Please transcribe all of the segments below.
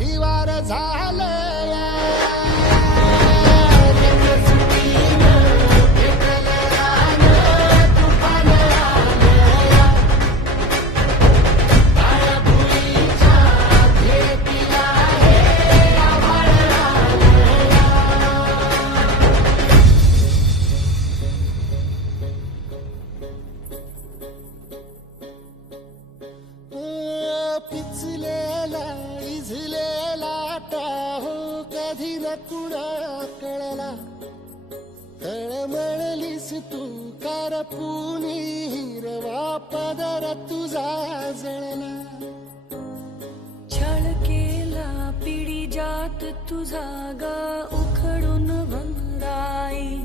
意外的在 पिचलेला इझलेला Tahoe कधी न कुणा कळला. तळमळलीस तू करपुनी हिरवा पदर तुझा जळला. छळ केला पिढी जात तुझा ग उखडून भंगराई.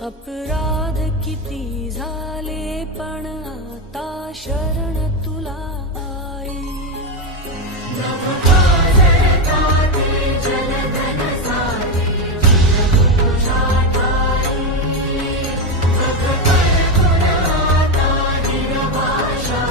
अपराध किती झाले पण आता शरण Brahma